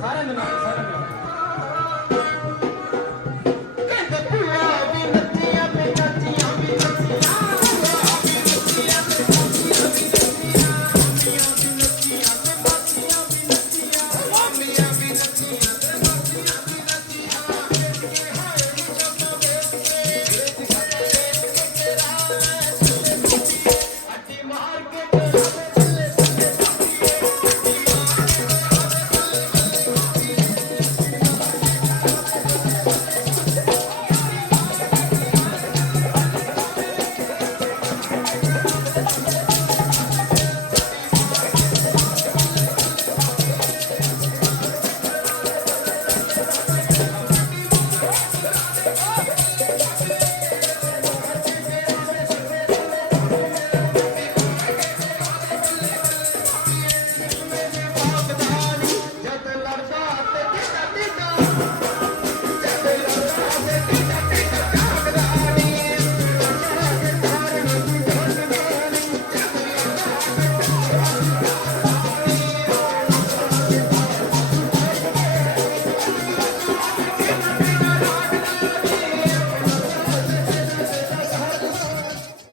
ਸਾਰੇ ਮਿਲਾ ਕੇ ਸਾਰੇ ਮਿਲਾ Yeah.